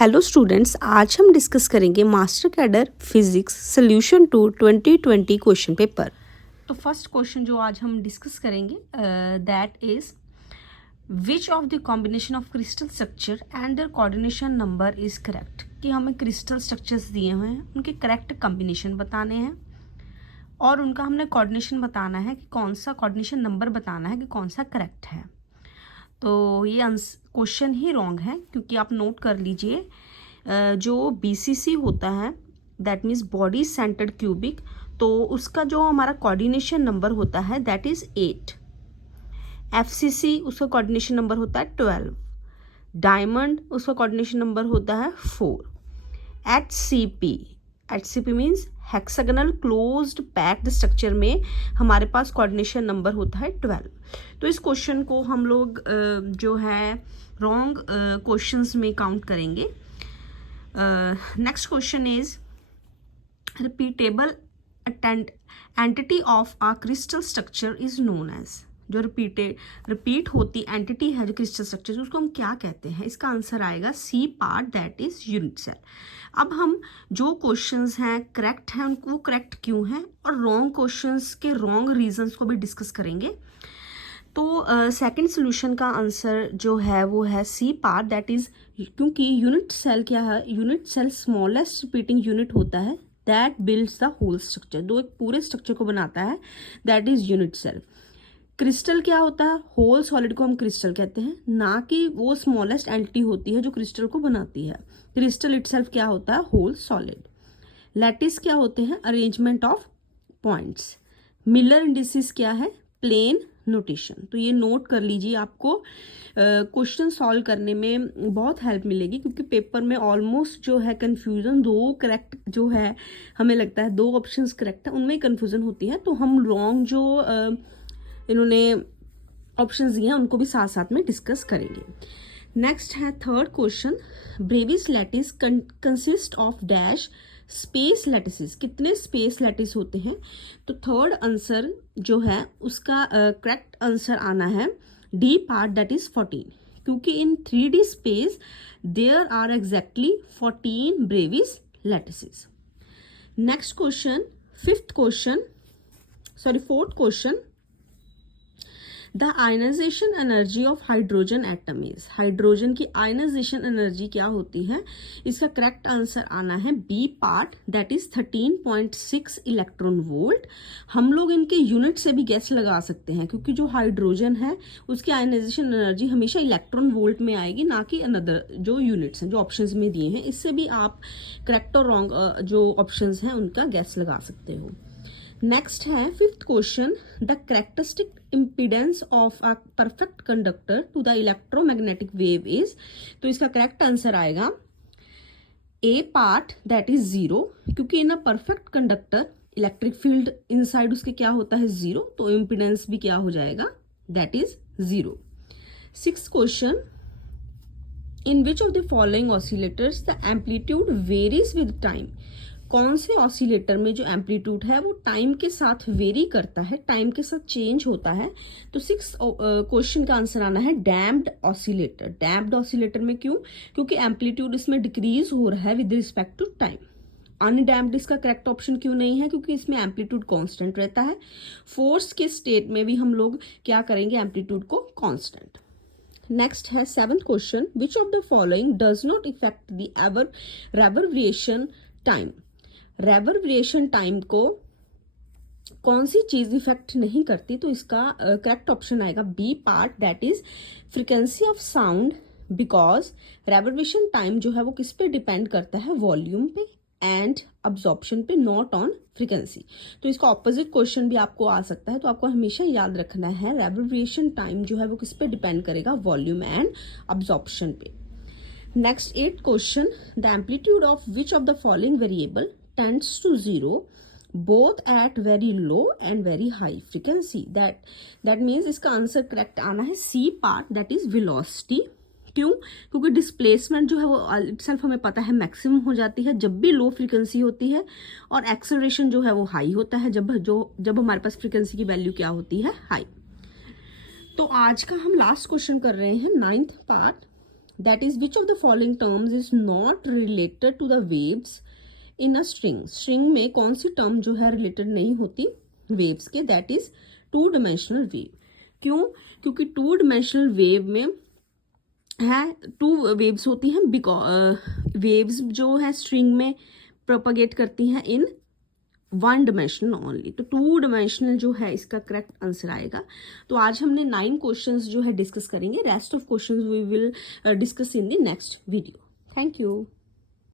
Hello students, आज हम discuss करेंगे master cadre physics solution to 2020 question paper. तो फर्स्ट क्वेश्चन जो आज हम डिस्कस करेंगे that is which of the combination of crystal structure and their coordination number is correct. कि हमें क्रिस्टल स्ट्रक्चर्स दिए हुए हैं, उनके करेक्ट कॉम्बिनेशन बताने हैं और उनका हमने कोऑर्डिनेशन बताना है कि कौन सा कोऑर्डिनेशन नंबर बताना है कि कौन सा करेक्ट है। तो ये क्वेश्चन ही रॉन्ग है, क्योंकि आप नोट कर लीजिए जो बीसीसी होता है that means body centred cubic, तो उसका जो हमारा कोऑर्डिनेशन नंबर होता है दैट इज 8। एफसीसी उसका कोऑर्डिनेशन नंबर होता है 12। डायमंड उसका कोऑर्डिनेशन नंबर होता है 4। HCP means hexagonal closed packed structure में हमारे पास कोऑर्डिनेशन नंबर होता है 12। तो इस क्वेश्चन को हम लोग जो है रॉन्ग क्वेश्चंस में काउंट करेंगे। Next question is repeatable entity of a crystal structure is known as. जो रिपीट होती एंटिटी है जो क्रिस्टल स्ट्रक्चर, उसको हम क्या कहते हैं? इसका आंसर आएगा C part that is unit cell. अब हम जो क्वेश्चंस हैं करेक्ट हैं उनको करेक्ट क्यों हैं और रॉन्ग क्वेश्चंस के रॉन्ग रीजंस को भी डिस्कस करेंगे। तो सेकंड सॉल्यूशन का आंसर जो है वो है सी पार्ट दैट इज, क्योंकि यूनिट सेल क्या है? Unit cell smallest repeating unit होता है that builds the whole structure, जो एक पूरे स्ट्रक्चर को बनाता है that is unit cell. Crystal क्या होता है? होल सॉलिड को हम क्रिस्टल कहते हैं, ना कि वो स्मॉलेस्ट एंटिटी होती है जो क्रिस्टल को बनाती है। क्रिस्टल इटसेल्फ क्या होता है? Whole solid. लैटिस क्या होते हैं? Arrangement of points. Miller indices क्या है? Plane notation. तो ये नोट कर लीजिए, आपको क्वेश्चन सॉल्व करने में बहुत हेल्प मिलेगी, क्योंकि पेपर में ऑलमोस्ट जो है कन्फ्यूजन दो करेक्ट जो है, हमें लगता है दो ऑप्शंस करेक्ट है उनमें कन्फ्यूजन होती है। तो हम रॉन्ग जो इन्होंने ऑप्शंस दिए हैं उनको भी साथ साथ में डिस्कस करेंगे। नेक्स्ट है third question, Bravais lattice consist of dash space lattices. कितने स्पेस लैटिस होते हैं? तो थर्ड आंसर जो है उसका करेक्ट आंसर आना है डी पार्ट दैट इज 14, क्योंकि in 3D space there are exactly 14 Bravais lattices. Next question, fourth question, the ionization energy of hydrogen atom is. Hydrogen की आयनाइजेशन एनर्जी क्या होती है? इसका करेक्ट आंसर आना है B part that is 13.6 electron volt. हम लोग इनके यूनिट से भी गैस लगा सकते हैं, क्योंकि जो हाइड्रोजन है उसकी आयनाइजेशन एनर्जी हमेशा इलेक्ट्रॉन वोल्ट में आएगी, ना कि अनदर जो यूनिट्स हैं जो ऑप्शंस में दिए हैं। इससे भी आप करेक्ट और रॉन्ग जो ऑप्शंस हैं उनका गैस लगा सकते हो। नेक्स्ट है fifth question, the characteristic impedance of a perfect conductor to the electromagnetic wave is. तो इसका करेक्ट आंसर आएगा ए पार्ट दैट इज 0, क्योंकि in a perfect conductor electric field inside उसके क्या होता है? 0, तो इम्पीडेंस भी क्या हो जाएगा? That is 0। Sixth question, in which of the following oscillators the amplitude varies with time. कौन से ऑसिलेटर में जो एम्पलीट्यूड है वो टाइम के साथ वेरी करता है, टाइम के साथ चेंज होता है? तो सिक्स क्वेश्चन का आंसर आना है डैम्प्ड ऑसिलेटर। डैम्प्ड ऑसिलेटर में क्यों? क्योंकि एम्पलीट्यूड इसमें डिक्रीज हो रहा है with respect to time. Undamped इसका करेक्ट ऑप्शन क्यों नहीं है? क्योंकि इसमें एम्पलीट्यूड कांस्टेंट रहता है। फोर्स के स्टेट में भी हम लोग क्या करेंगे? एम्पलीट्यूड को कांस्टेंट। नेक्स्ट है seventh question, which of the following does not affect the reverberation time. Reverberation time को कौन सी चीज इफेक्ट नहीं करती? तो इसका करेक्ट ऑप्शन आएगा B part that is frequency of sound, because reverberation time जो है वो किस पे डिपेंड करता है? वॉल्यूम पे एंड अब्जॉर्प्शन पे, नॉट ऑन फ्रीक्वेंसी। तो इसका ऑपोजिट क्वेश्चन भी आपको आ सकता है, तो आपको हमेशा याद रखना है रेवर्बरेशन टाइम जो है वो किस पे डिपेंड करेगा? वॉल्यूम एंड अब्जॉर्प्शन पे। Next eight question, the amplitude of which of the following variable tends to 0 both at very low and very high frequency। that means इसका आंसर करेक्ट आना है C part that is velocity. क्यों? क्योंकि displacement जो है वो itself हमें पता है मैक्सिमम हो जाती है जब भी लो फ्रीक्वेंसी होती है, और एक्सेलरेशन जो है वो हाई होता है जब हमारे पास फ्रीक्वेंसी की वैल्यू क्या होती है? हाई। तो आज का हम लास्ट क्वेश्चन कर रहे हैं ninth part, that is which of the following terms is not related to the waves in a string. String में कौन सी टर्म जो है रिलेटेड नहीं होती वेव्स के, that is two dimensional wave. क्यों? क्योंकि टू डायमेंशनल वेव में है टू वेव्स होती हैं, वेव्स जो है स्ट्रिंग में प्रोपागेट करती हैं इन वन डायमेंशनल ओनली। तो टू डायमेंशनल जो है इसका करेक्ट आंसर आएगा। तो आज हमने 9 क्वेश्चंस जो है डिस्कस करेंगे, rest of questions we will discuss in the next video. Thank you.